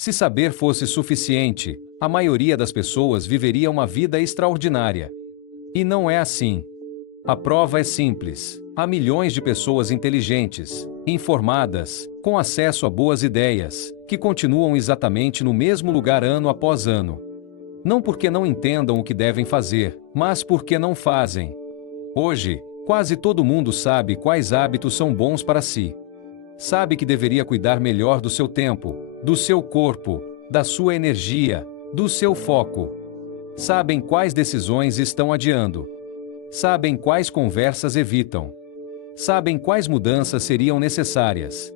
Se saber fosse suficiente, a maioria das pessoas viveria uma vida extraordinária. E não é assim. A prova é simples. Há milhões de pessoas inteligentes, informadas, com acesso a boas ideias, que continuam exatamente no mesmo lugar ano após ano. Não porque não entendam o que devem fazer, mas porque não fazem. Hoje, quase todo mundo sabe quais hábitos são bons para si. Sabe que deveria cuidar melhor do seu tempo, do seu corpo, da sua energia, do seu foco. Sabem quais decisões estão adiando. Sabem quais conversas evitam. Sabem quais mudanças seriam necessárias.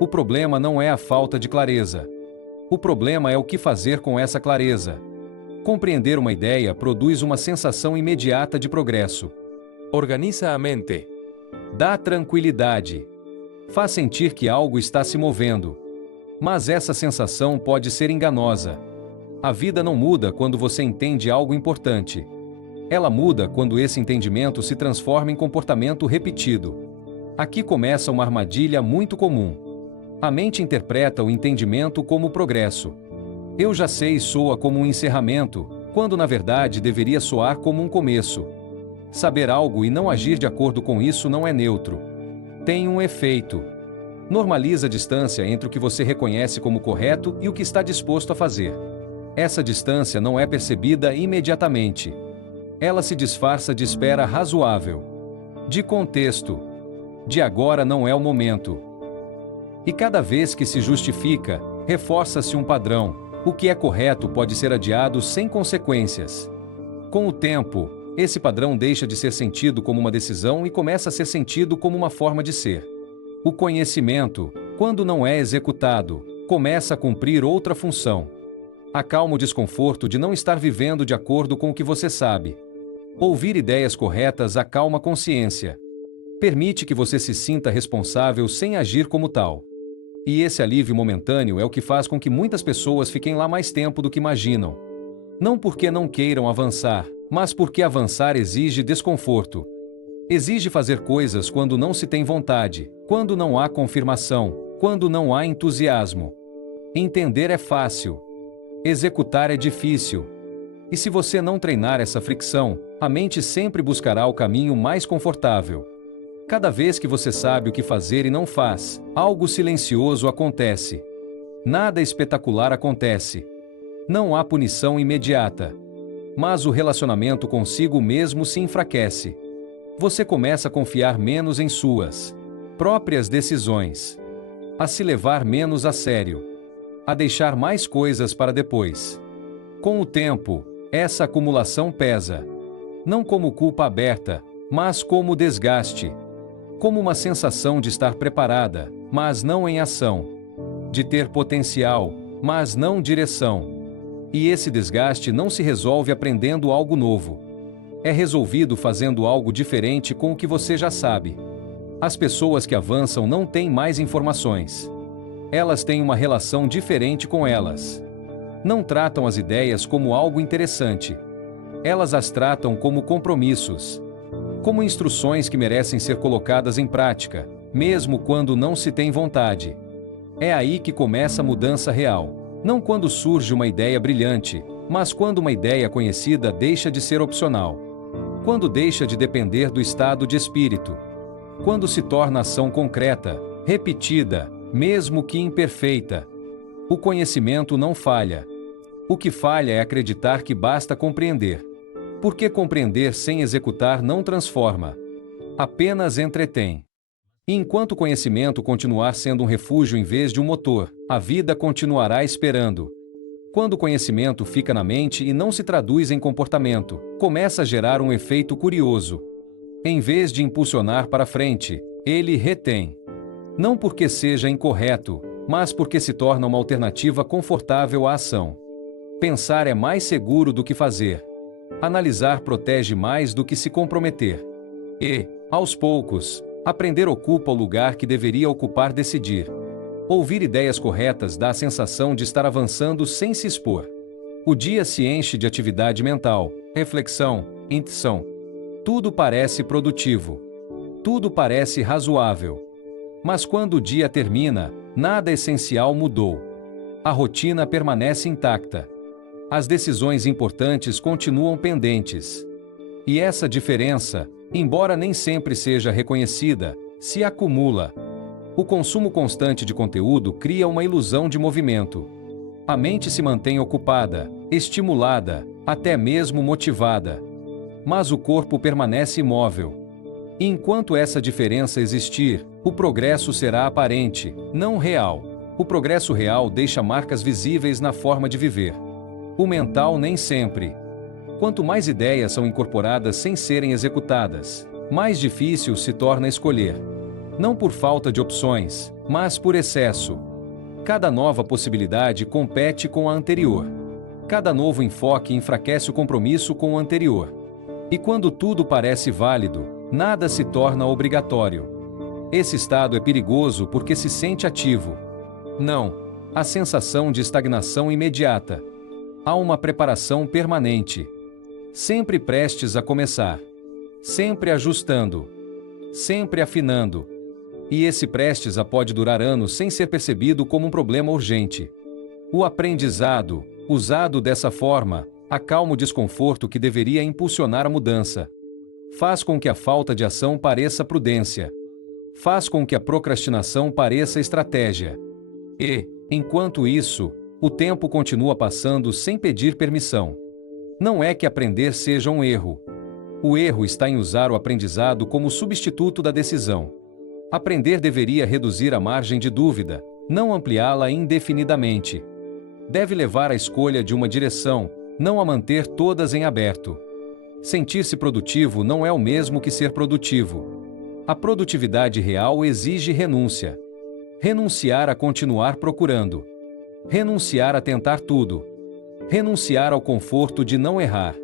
O problema não é a falta de clareza. O problema é o que fazer com essa clareza. Compreender uma ideia produz uma sensação imediata de progresso. Organiza a mente. Dá tranquilidade. Faz sentir que algo está se movendo. Mas essa sensação pode ser enganosa. A vida não muda quando você entende algo importante. Ela muda quando esse entendimento se transforma em comportamento repetido. Aqui começa uma armadilha muito comum. A mente interpreta o entendimento como progresso. Eu já sei soa como um encerramento, quando na verdade deveria soar como um começo. Saber algo e não agir de acordo com isso não é neutro. Tem um efeito. Normaliza a distância entre o que você reconhece como correto e o que está disposto a fazer. Essa distância não é percebida imediatamente. Ela se disfarça de espera razoável, de contexto, de agora não é o momento. E cada vez que se justifica, reforça-se um padrão. O que é correto pode ser adiado sem consequências. Com o tempo, esse padrão deixa de ser sentido como uma decisão e começa a ser sentido como uma forma de ser. O conhecimento, quando não é executado, começa a cumprir outra função. Acalma o desconforto de não estar vivendo de acordo com o que você sabe. Ouvir ideias corretas acalma a consciência. Permite que você se sinta responsável sem agir como tal. E esse alívio momentâneo é o que faz com que muitas pessoas fiquem lá mais tempo do que imaginam. Não porque não queiram avançar, mas porque avançar exige desconforto. Exige fazer coisas quando não se tem vontade, quando não há confirmação, quando não há entusiasmo. Entender é fácil. Executar é difícil. E se você não treinar essa fricção, a mente sempre buscará o caminho mais confortável. Cada vez que você sabe o que fazer e não faz, algo silencioso acontece. Nada espetacular acontece. Não há punição imediata. Mas o relacionamento consigo mesmo se enfraquece. Você começa a confiar menos em suas próprias decisões. A se levar menos a sério. A deixar mais coisas para depois. Com o tempo, essa acumulação pesa. Não como culpa aberta, mas como desgaste. Como uma sensação de estar preparada, mas não em ação. De ter potencial, mas não direção. E esse desgaste não se resolve aprendendo algo novo. É resolvido fazendo algo diferente com o que você já sabe. As pessoas que avançam não têm mais informações. Elas têm uma relação diferente com elas. Não tratam as ideias como algo interessante. Elas as tratam como compromissos. Como instruções que merecem ser colocadas em prática, mesmo quando não se tem vontade. É aí que começa a mudança real. Não quando surge uma ideia brilhante, mas quando uma ideia conhecida deixa de ser opcional. Quando deixa de depender do estado de espírito. Quando se torna ação concreta, repetida, mesmo que imperfeita. O conhecimento não falha. O que falha é acreditar que basta compreender. Porque compreender sem executar não transforma. Apenas entretém. E enquanto o conhecimento continuar sendo um refúgio em vez de um motor, a vida continuará esperando. Quando o conhecimento fica na mente e não se traduz em comportamento, começa a gerar um efeito curioso. Em vez de impulsionar para frente, ele retém. Não porque seja incorreto, mas porque se torna uma alternativa confortável à ação. Pensar é mais seguro do que fazer. Analisar protege mais do que se comprometer. E, aos poucos, aprender ocupa o lugar que deveria ocupar decidir. Ouvir ideias corretas dá a sensação de estar avançando sem se expor. O dia se enche de atividade mental, reflexão, intuição. Tudo parece produtivo. Tudo parece razoável. Mas quando o dia termina, nada essencial mudou. A rotina permanece intacta. As decisões importantes continuam pendentes. E essa diferença, embora nem sempre seja reconhecida, se acumula. O consumo constante de conteúdo cria uma ilusão de movimento. A mente se mantém ocupada, estimulada, até mesmo motivada. Mas o corpo permanece imóvel. E enquanto essa diferença existir, o progresso será aparente, não real. O progresso real deixa marcas visíveis na forma de viver. O mental nem sempre. Quanto mais ideias são incorporadas sem serem executadas, mais difícil se torna escolher. Não por falta de opções, mas por excesso. Cada nova possibilidade compete com a anterior. Cada novo enfoque enfraquece o compromisso com o anterior. E quando tudo parece válido, nada se torna obrigatório. Esse estado é perigoso porque se sente ativo. Não, a sensação de estagnação imediata. Há uma preparação permanente. Sempre prestes a começar. Sempre ajustando. Sempre afinando. E esse prestes a pode durar anos sem ser percebido como um problema urgente. O aprendizado, usado dessa forma, acalma o desconforto que deveria impulsionar a mudança. Faz com que a falta de ação pareça prudência. Faz com que a procrastinação pareça estratégia. E, enquanto isso, o tempo continua passando sem pedir permissão. Não é que aprender seja um erro. O erro está em usar o aprendizado como substituto da decisão. Aprender deveria reduzir a margem de dúvida, não ampliá-la indefinidamente. Deve levar à escolha de uma direção, não a manter todas em aberto. Sentir-se produtivo não é o mesmo que ser produtivo. A produtividade real exige renúncia. Renunciar a continuar procurando. Renunciar a tentar tudo. Renunciar ao conforto de não errar.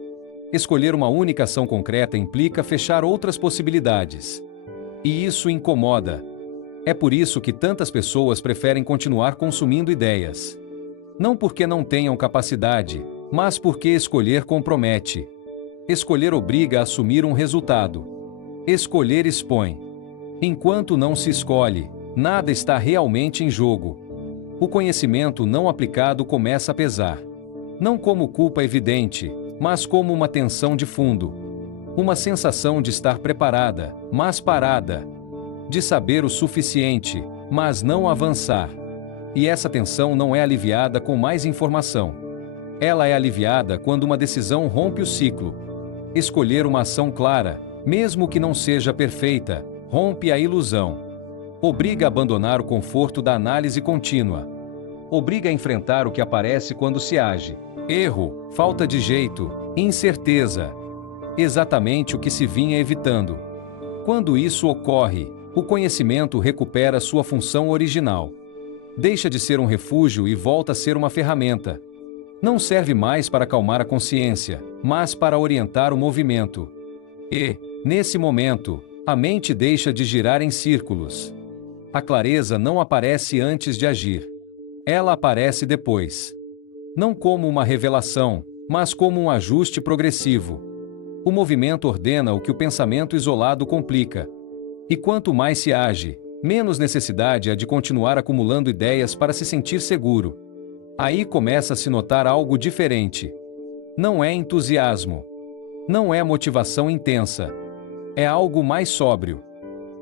Escolher uma única ação concreta implica fechar outras possibilidades. E isso incomoda. É por isso que tantas pessoas preferem continuar consumindo ideias. Não porque não tenham capacidade, mas porque escolher compromete. Escolher obriga a assumir um resultado. Escolher expõe. Enquanto não se escolhe, nada está realmente em jogo. O conhecimento não aplicado começa a pesar. Não como culpa evidente, mas como uma tensão de fundo. Uma sensação de estar preparada, mas parada. De saber o suficiente, mas não avançar. E essa tensão não é aliviada com mais informação. Ela é aliviada quando uma decisão rompe o ciclo. Escolher uma ação clara, mesmo que não seja perfeita, rompe a ilusão. Obriga a abandonar o conforto da análise contínua. Obriga a enfrentar o que aparece quando se age. Erro, falta de jeito, incerteza. Exatamente o que se vinha evitando. Quando isso ocorre, o conhecimento recupera sua função original. Deixa de ser um refúgio e volta a ser uma ferramenta. Não serve mais para acalmar a consciência, mas para orientar o movimento. E, nesse momento, a mente deixa de girar em círculos. A clareza não aparece antes de agir. Ela aparece depois. Não como uma revelação, mas como um ajuste progressivo. O movimento ordena o que o pensamento isolado complica. E quanto mais se age, menos necessidade há de continuar acumulando ideias para se sentir seguro. Aí começa a se notar algo diferente. Não é entusiasmo. Não é motivação intensa. É algo mais sóbrio.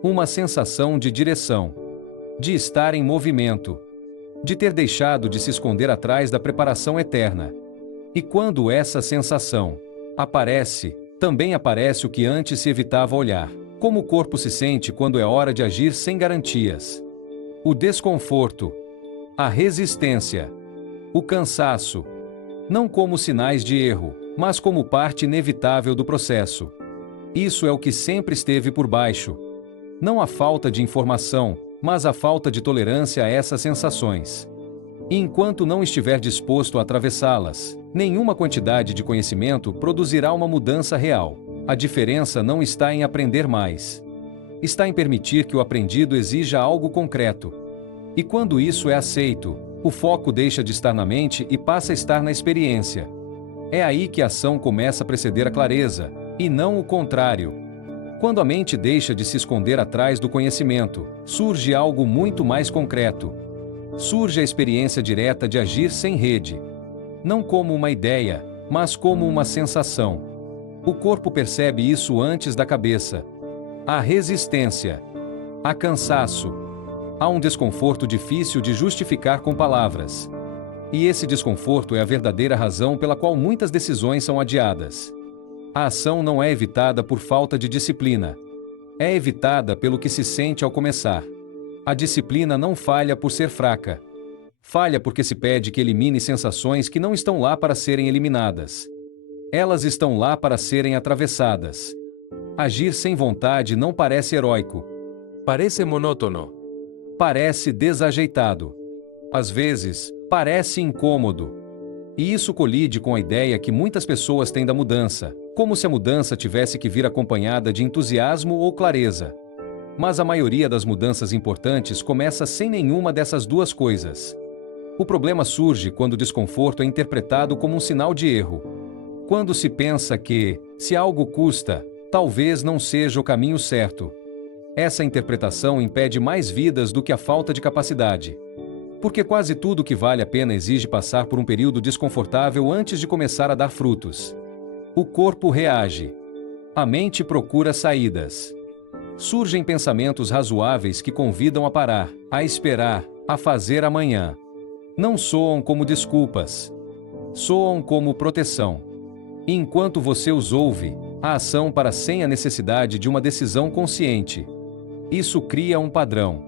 Uma sensação de direção. De estar em movimento. De ter deixado de se esconder atrás da preparação eterna. E quando essa sensação aparece, também aparece o que antes se evitava olhar. Como o corpo se sente quando é hora de agir sem garantias. O desconforto. A resistência. O cansaço. Não como sinais de erro, mas como parte inevitável do processo. Isso é o que sempre esteve por baixo. Não a falta de informação, mas a falta de tolerância a essas sensações. E enquanto não estiver disposto a atravessá-las, nenhuma quantidade de conhecimento produzirá uma mudança real. A diferença não está em aprender mais. Está em permitir que o aprendido exija algo concreto. E quando isso é aceito, o foco deixa de estar na mente e passa a estar na experiência. É aí que a ação começa a preceder a clareza, e não o contrário. Quando a mente deixa de se esconder atrás do conhecimento, surge algo muito mais concreto. Surge a experiência direta de agir sem rede. Não como uma ideia, mas como uma sensação. O corpo percebe isso antes da cabeça. Há resistência. Há cansaço. Há um desconforto difícil de justificar com palavras. E esse desconforto é a verdadeira razão pela qual muitas decisões são adiadas. A ação não é evitada por falta de disciplina. É evitada pelo que se sente ao começar. A disciplina não falha por ser fraca. Falha porque se pede que elimine sensações que não estão lá para serem eliminadas. Elas estão lá para serem atravessadas. Agir sem vontade não parece heróico. Parece monótono. Parece desajeitado. Às vezes, parece incômodo. E isso colide com a ideia que muitas pessoas têm da mudança, como se a mudança tivesse que vir acompanhada de entusiasmo ou clareza. Mas a maioria das mudanças importantes começa sem nenhuma dessas duas coisas. O problema surge quando o desconforto é interpretado como um sinal de erro. Quando se pensa que, se algo custa, talvez não seja o caminho certo. Essa interpretação impede mais vidas do que a falta de capacidade. Porque quase tudo que vale a pena exige passar por um período desconfortável antes de começar a dar frutos. O corpo reage. A mente procura saídas. Surgem pensamentos razoáveis que convidam a parar, a esperar, a fazer amanhã. Não soam como desculpas. Soam como proteção. E enquanto você os ouve, a ação para sem a necessidade de uma decisão consciente. Isso cria um padrão.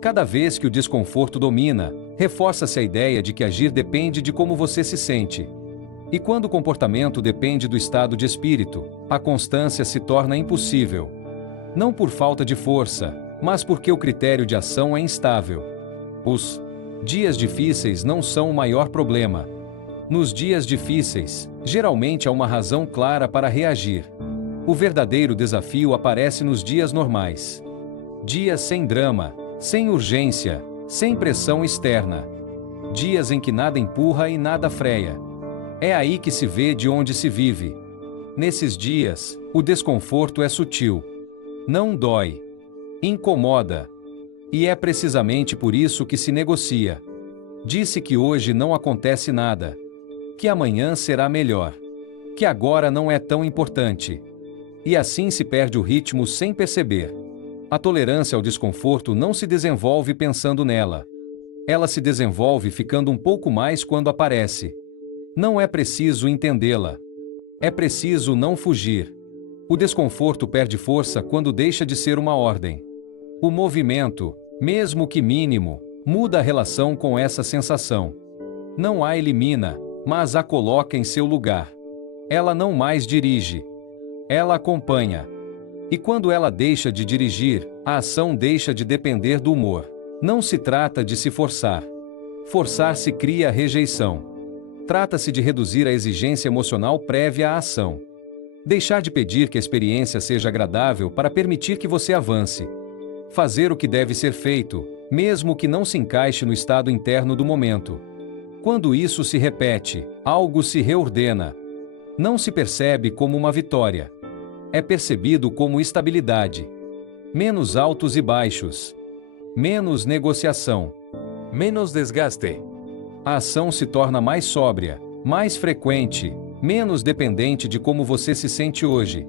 Cada vez que o desconforto domina, reforça-se a ideia de que agir depende de como você se sente. E quando o comportamento depende do estado de espírito, a constância se torna impossível. Não por falta de força, mas porque o critério de ação é instável. Os dias difíceis não são o maior problema. Nos dias difíceis, geralmente há uma razão clara para reagir. O verdadeiro desafio aparece nos dias normais. Dias sem drama, sem urgência, sem pressão externa. Dias em que nada empurra e nada freia. É aí que se vê de onde se vive. Nesses dias, o desconforto é sutil. Não dói. Incomoda. E é precisamente por isso que se negocia. Disse que hoje não acontece nada. Que amanhã será melhor. Que agora não é tão importante. E assim se perde o ritmo sem perceber. A tolerância ao desconforto não se desenvolve pensando nela. Ela se desenvolve ficando um pouco mais quando aparece. Não é preciso entendê-la. É preciso não fugir. O desconforto perde força quando deixa de ser uma ordem. O movimento, mesmo que mínimo, muda a relação com essa sensação. Não a elimina, mas a coloca em seu lugar. Ela não mais dirige. Ela acompanha. E quando ela deixa de dirigir, a ação deixa de depender do humor. Não se trata de se forçar. Forçar-se cria rejeição. Trata-se de reduzir a exigência emocional prévia à ação. Deixar de pedir que a experiência seja agradável para permitir que você avance. Fazer o que deve ser feito, mesmo que não se encaixe no estado interno do momento. Quando isso se repete, algo se reordena. Não se percebe como uma vitória. É percebido como estabilidade. Menos altos e baixos. Menos negociação. Menos desgaste. A ação se torna mais sóbria, mais frequente, menos dependente de como você se sente hoje.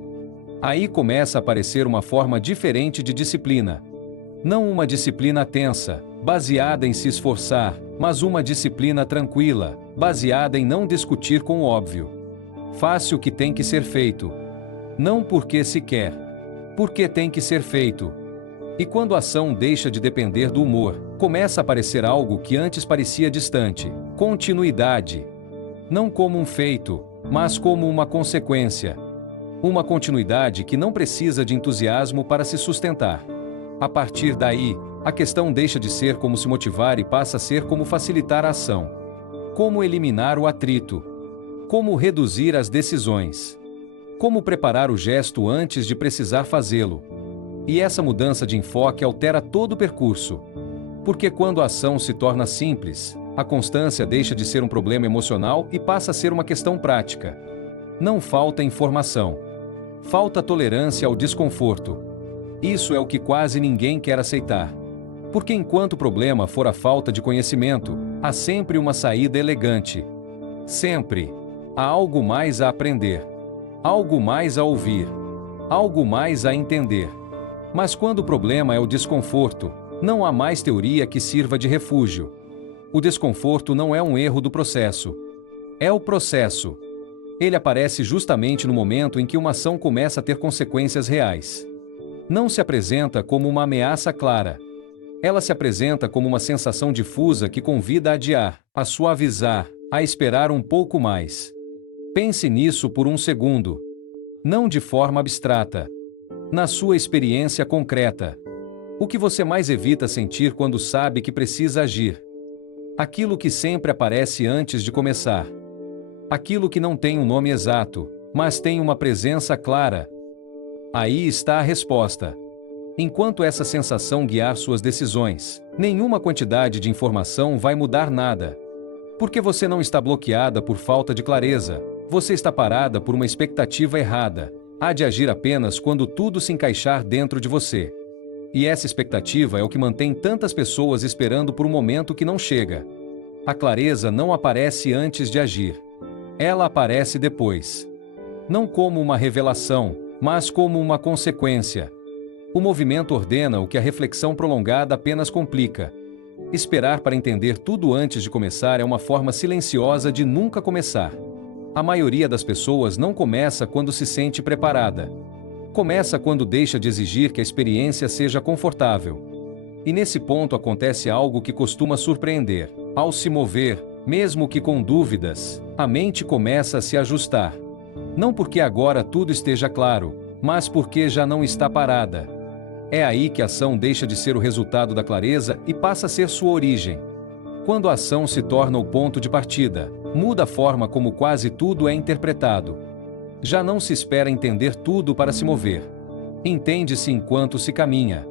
Aí começa a aparecer uma forma diferente de disciplina. Não uma disciplina tensa, baseada em se esforçar, mas uma disciplina tranquila, baseada em não discutir com o óbvio. Faça o que tem que ser feito. Não porque se quer. Porque tem que ser feito. E quando a ação deixa de depender do humor, começa a aparecer algo que antes parecia distante. Continuidade. Não como um feito, mas como uma consequência. Uma continuidade que não precisa de entusiasmo para se sustentar. A partir daí, a questão deixa de ser como se motivar e passa a ser como facilitar a ação. Como eliminar o atrito. Como reduzir as decisões. Como preparar o gesto antes de precisar fazê-lo. E essa mudança de enfoque altera todo o percurso. Porque quando a ação se torna simples, a constância deixa de ser um problema emocional e passa a ser uma questão prática. Não falta informação. Falta tolerância ao desconforto. Isso é o que quase ninguém quer aceitar. Porque enquanto o problema for a falta de conhecimento, há sempre uma saída elegante. Sempre. Há algo mais a aprender. Algo mais a ouvir. Algo mais a entender. Mas quando o problema é o desconforto, não há mais teoria que sirva de refúgio. O desconforto não é um erro do processo. É o processo. Ele aparece justamente no momento em que uma ação começa a ter consequências reais. Não se apresenta como uma ameaça clara. Ela se apresenta como uma sensação difusa que convida a adiar, a suavizar, a esperar um pouco mais. Pense nisso por um segundo. Não de forma abstrata. Na sua experiência concreta. O que você mais evita sentir quando sabe que precisa agir? Aquilo que sempre aparece antes de começar. Aquilo que não tem um nome exato, mas tem uma presença clara. Aí está a resposta. Enquanto essa sensação guiar suas decisões, nenhuma quantidade de informação vai mudar nada. Porque você não está bloqueada por falta de clareza, você está parada por uma expectativa errada. Há de agir apenas quando tudo se encaixar dentro de você. E essa expectativa é o que mantém tantas pessoas esperando por um momento que não chega. A clareza não aparece antes de agir. Ela aparece depois. Não como uma revelação, mas como uma consequência. O movimento ordena o que a reflexão prolongada apenas complica. Esperar para entender tudo antes de começar é uma forma silenciosa de nunca começar. A maioria das pessoas não começa quando se sente preparada. Começa quando deixa de exigir que a experiência seja confortável. E nesse ponto acontece algo que costuma surpreender. Ao se mover, mesmo que com dúvidas, a mente começa a se ajustar. Não porque agora tudo esteja claro, mas porque já não está parada. É aí que a ação deixa de ser o resultado da clareza e passa a ser sua origem. Quando a ação se torna o ponto de partida, muda a forma como quase tudo é interpretado. Já não se espera entender tudo para se mover. Entende-se enquanto se caminha.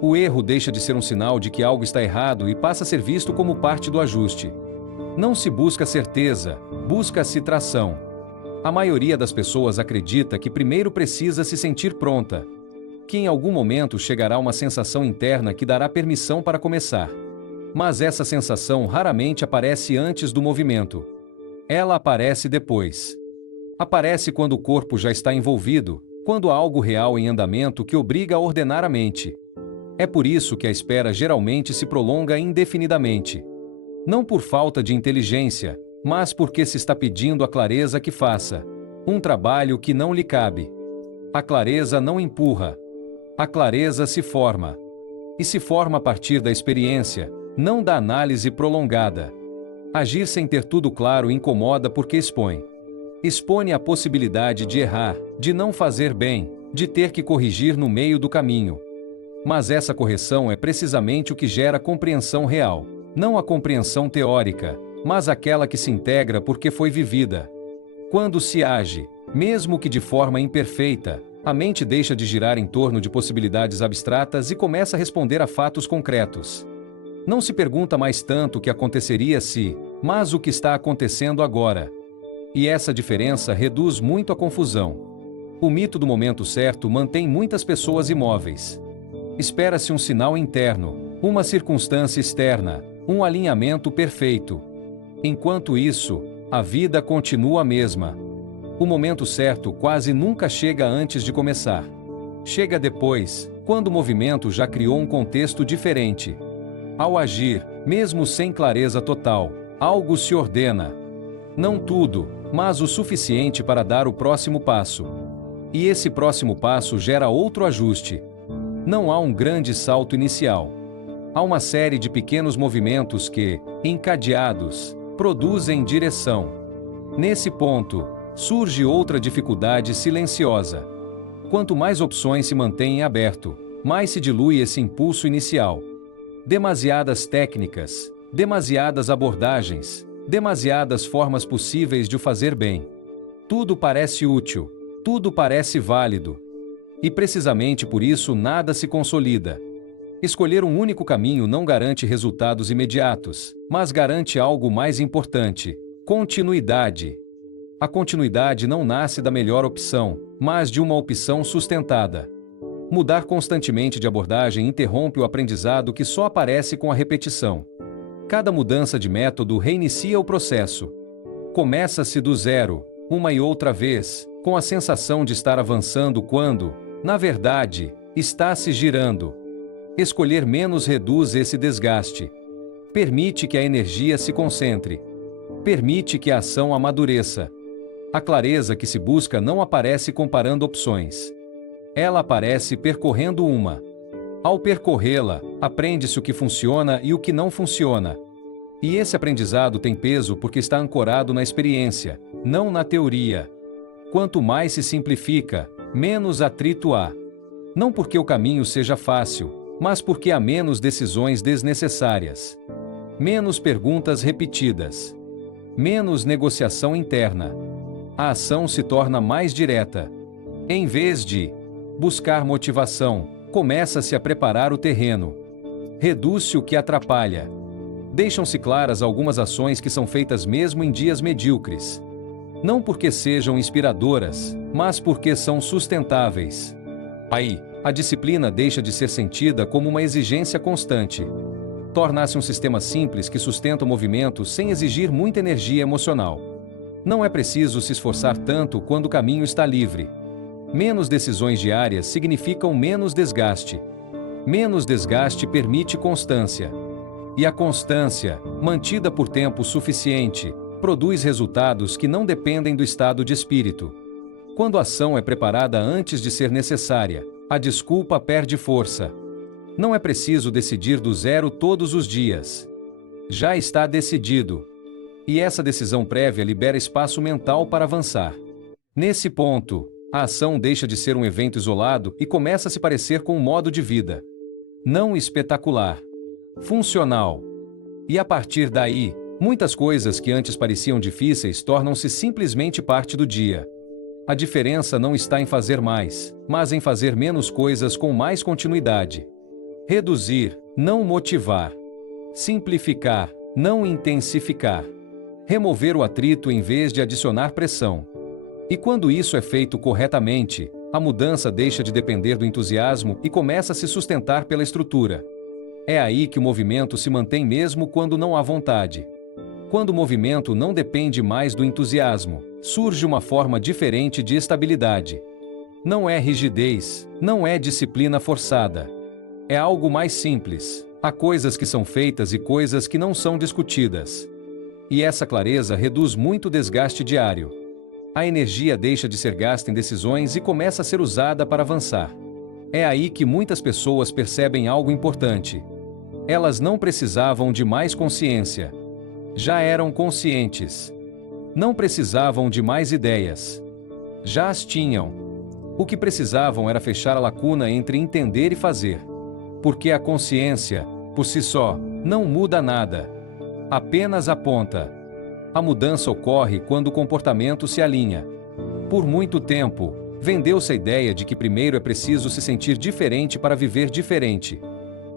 O erro deixa de ser um sinal de que algo está errado e passa a ser visto como parte do ajuste. Não se busca certeza, busca-se tração. A maioria das pessoas acredita que primeiro precisa se sentir pronta. Que em algum momento chegará uma sensação interna que dará permissão para começar. Mas essa sensação raramente aparece antes do movimento. Ela aparece depois. Aparece quando o corpo já está envolvido, quando há algo real em andamento que obriga a ordenar a mente. É por isso que a espera geralmente se prolonga indefinidamente. Não por falta de inteligência, mas porque se está pedindo a clareza que faça um trabalho que não lhe cabe. A clareza não empurra. A clareza se forma. E se forma a partir da experiência, não da análise prolongada. Agir sem ter tudo claro incomoda porque expõe. Expõe a possibilidade de errar, de não fazer bem, de ter que corrigir no meio do caminho. Mas essa correção é precisamente o que gera compreensão real. Não a compreensão teórica, mas aquela que se integra porque foi vivida. Quando se age, mesmo que de forma imperfeita, a mente deixa de girar em torno de possibilidades abstratas e começa a responder a fatos concretos. Não se pergunta mais tanto o que aconteceria se, mas o que está acontecendo agora. E essa diferença reduz muito a confusão. O mito do momento certo mantém muitas pessoas imóveis. Espera-se um sinal interno, uma circunstância externa, um alinhamento perfeito. Enquanto isso, a vida continua a mesma. O momento certo quase nunca chega antes de começar. Chega depois, quando o movimento já criou um contexto diferente. Ao agir, mesmo sem clareza total, algo se ordena. Não tudo, mas o suficiente para dar o próximo passo. E esse próximo passo gera outro ajuste. Não há um grande salto inicial. Há uma série de pequenos movimentos que, encadeados, produzem direção. Nesse ponto, surge outra dificuldade silenciosa. Quanto mais opções se mantêm em aberto, mais se dilui esse impulso inicial. Demasiadas técnicas, demasiadas abordagens, demasiadas formas possíveis de o fazer bem. Tudo parece útil, tudo parece válido. E precisamente por isso nada se consolida. Escolher um único caminho não garante resultados imediatos, mas garante algo mais importante: continuidade. A continuidade não nasce da melhor opção, mas de uma opção sustentada. Mudar constantemente de abordagem interrompe o aprendizado que só aparece com a repetição. Cada mudança de método reinicia o processo. Começa-se do zero, uma e outra vez, com a sensação de estar avançando quando, na verdade, está se girando. Escolher menos reduz esse desgaste. Permite que a energia se concentre. Permite que a ação amadureça. A clareza que se busca não aparece comparando opções. Ela aparece percorrendo uma. Ao percorrê-la, aprende-se o que funciona e o que não funciona. E esse aprendizado tem peso porque está ancorado na experiência, não na teoria. Quanto mais se simplifica, menos atrito há. Não porque o caminho seja fácil, mas porque há menos decisões desnecessárias. Menos perguntas repetidas. Menos negociação interna. A ação se torna mais direta. Em vez de buscar motivação, começa-se a preparar o terreno. Reduz-se o que atrapalha. Deixam-se claras algumas ações que são feitas mesmo em dias medíocres. Não porque sejam inspiradoras, mas porque são sustentáveis. Aí, a disciplina deixa de ser sentida como uma exigência constante. Torna-se um sistema simples que sustenta o movimento sem exigir muita energia emocional. Não é preciso se esforçar tanto quando o caminho está livre. Menos decisões diárias significam menos desgaste. Menos desgaste permite constância. E a constância, mantida por tempo suficiente, produz resultados que não dependem do estado de espírito. Quando a ação é preparada antes de ser necessária, a desculpa perde força. Não é preciso decidir do zero todos os dias. Já está decidido. E essa decisão prévia libera espaço mental para avançar. Nesse ponto, a ação deixa de ser um evento isolado e começa a se parecer com um modo de vida. Não espetacular. Funcional. E a partir daí, muitas coisas que antes pareciam difíceis tornam-se simplesmente parte do dia. A diferença não está em fazer mais, mas em fazer menos coisas com mais continuidade. Reduzir, não motivar. Simplificar, não intensificar. Remover o atrito em vez de adicionar pressão. E quando isso é feito corretamente, a mudança deixa de depender do entusiasmo e começa a se sustentar pela estrutura. É aí que o movimento se mantém mesmo quando não há vontade. Quando o movimento não depende mais do entusiasmo, surge uma forma diferente de estabilidade. Não é rigidez, não é disciplina forçada. É algo mais simples. Há coisas que são feitas e coisas que não são discutidas. E essa clareza reduz muito o desgaste diário. A energia deixa de ser gasta em decisões e começa a ser usada para avançar. É aí que muitas pessoas percebem algo importante. Elas não precisavam de mais consciência. Já eram conscientes. Não precisavam de mais ideias. Já as tinham. O que precisavam era fechar a lacuna entre entender e fazer. Porque a consciência, por si só, não muda nada. Apenas aponta. A mudança ocorre quando o comportamento se alinha. Por muito tempo, vendeu-se a ideia de que primeiro é preciso se sentir diferente para viver diferente.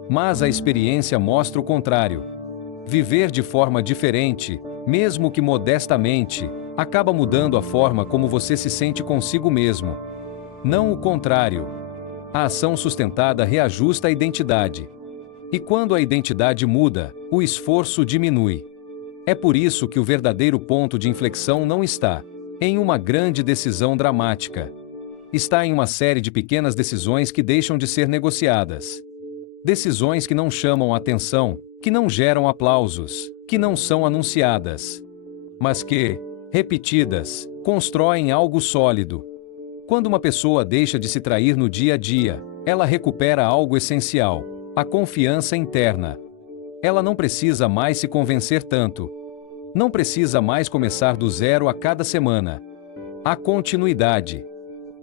Mas a experiência mostra o contrário. Viver de forma diferente, mesmo que modestamente, acaba mudando a forma como você se sente consigo mesmo. Não o contrário. A ação sustentada reajusta a identidade. E quando a identidade muda, o esforço diminui. É por isso que o verdadeiro ponto de inflexão não está em uma grande decisão dramática. Está em uma série de pequenas decisões que deixam de ser negociadas. Decisões que não chamam a atenção, que não geram aplausos, que não são anunciadas, mas que, repetidas, constroem algo sólido. Quando uma pessoa deixa de se trair no dia a dia, ela recupera algo essencial: a confiança interna. Ela não precisa mais se convencer tanto. Não precisa mais começar do zero a cada semana. Há continuidade.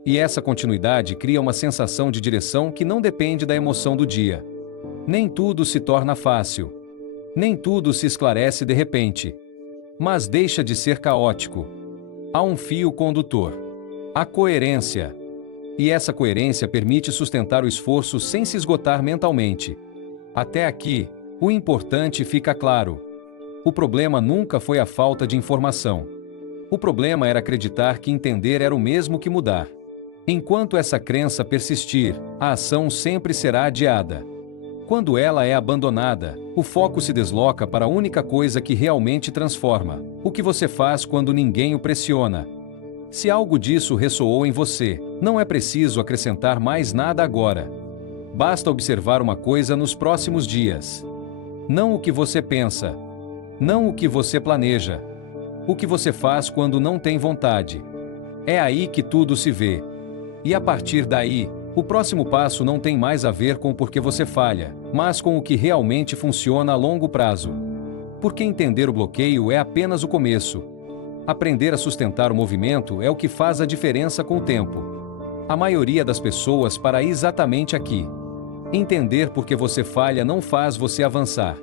E essa continuidade cria uma sensação de direção que não depende da emoção do dia. Nem tudo se torna fácil. Nem tudo se esclarece de repente. Mas deixa de ser caótico. Há um fio condutor. A coerência. E essa coerência permite sustentar o esforço sem se esgotar mentalmente. Até aqui, o importante fica claro. O problema nunca foi a falta de informação. O problema era acreditar que entender era o mesmo que mudar. Enquanto essa crença persistir, a ação sempre será adiada. Quando ela é abandonada, o foco se desloca para a única coisa que realmente transforma: o que você faz quando ninguém o pressiona. Se algo disso ressoou em você, não é preciso acrescentar mais nada agora. Basta observar uma coisa nos próximos dias. Não o que você pensa. Não o que você planeja. O que você faz quando não tem vontade. É aí que tudo se vê. E a partir daí, o próximo passo não tem mais a ver com o porquê você falha, mas com o que realmente funciona a longo prazo. Porque entender o bloqueio é apenas o começo. Aprender a sustentar o movimento é o que faz a diferença com o tempo. A maioria das pessoas para exatamente aqui. Entender por que você falha não faz você avançar.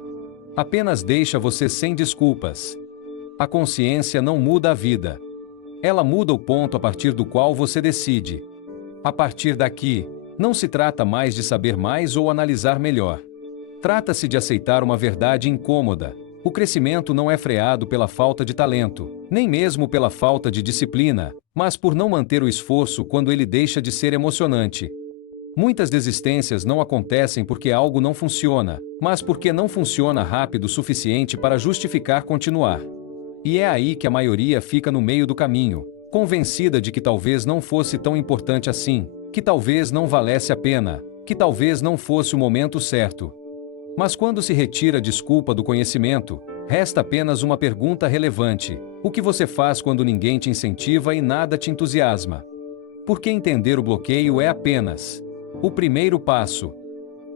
Apenas deixa você sem desculpas. A consciência não muda a vida. Ela muda o ponto a partir do qual você decide. A partir daqui, não se trata mais de saber mais ou analisar melhor. Trata-se de aceitar uma verdade incômoda. O crescimento não é freado pela falta de talento, nem mesmo pela falta de disciplina, mas por não manter o esforço quando ele deixa de ser emocionante. Muitas desistências não acontecem porque algo não funciona, mas porque não funciona rápido o suficiente para justificar continuar. E é aí que a maioria fica no meio do caminho, convencida de que talvez não fosse tão importante assim, que talvez não valesse a pena, que talvez não fosse o momento certo. Mas quando se retira a desculpa do conhecimento, resta apenas uma pergunta relevante: o que você faz quando ninguém te incentiva e nada te entusiasma? Porque entender o bloqueio é apenas o primeiro passo.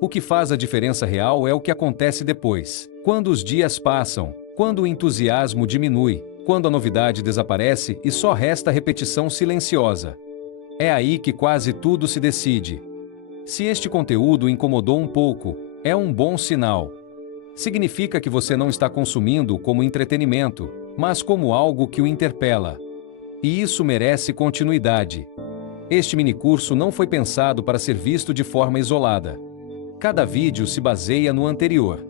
O que faz a diferença real é o que acontece depois, quando os dias passam, quando o entusiasmo diminui, quando a novidade desaparece e só resta a repetição silenciosa. É aí que quase tudo se decide. Se este conteúdo incomodou um pouco, é um bom sinal. Significa que você não está consumindo como entretenimento, mas como algo que o interpela. E isso merece continuidade. Este minicurso não foi pensado para ser visto de forma isolada. Cada vídeo se baseia no anterior.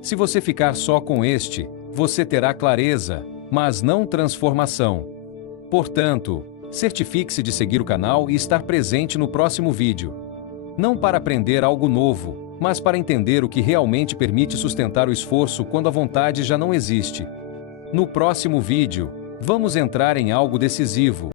Se você ficar só com este, você terá clareza, mas não transformação. Portanto, certifique-se de seguir o canal e estar presente no próximo vídeo. Não para aprender algo novo, mas para entender o que realmente permite sustentar o esforço quando a vontade já não existe. No próximo vídeo, vamos entrar em algo decisivo.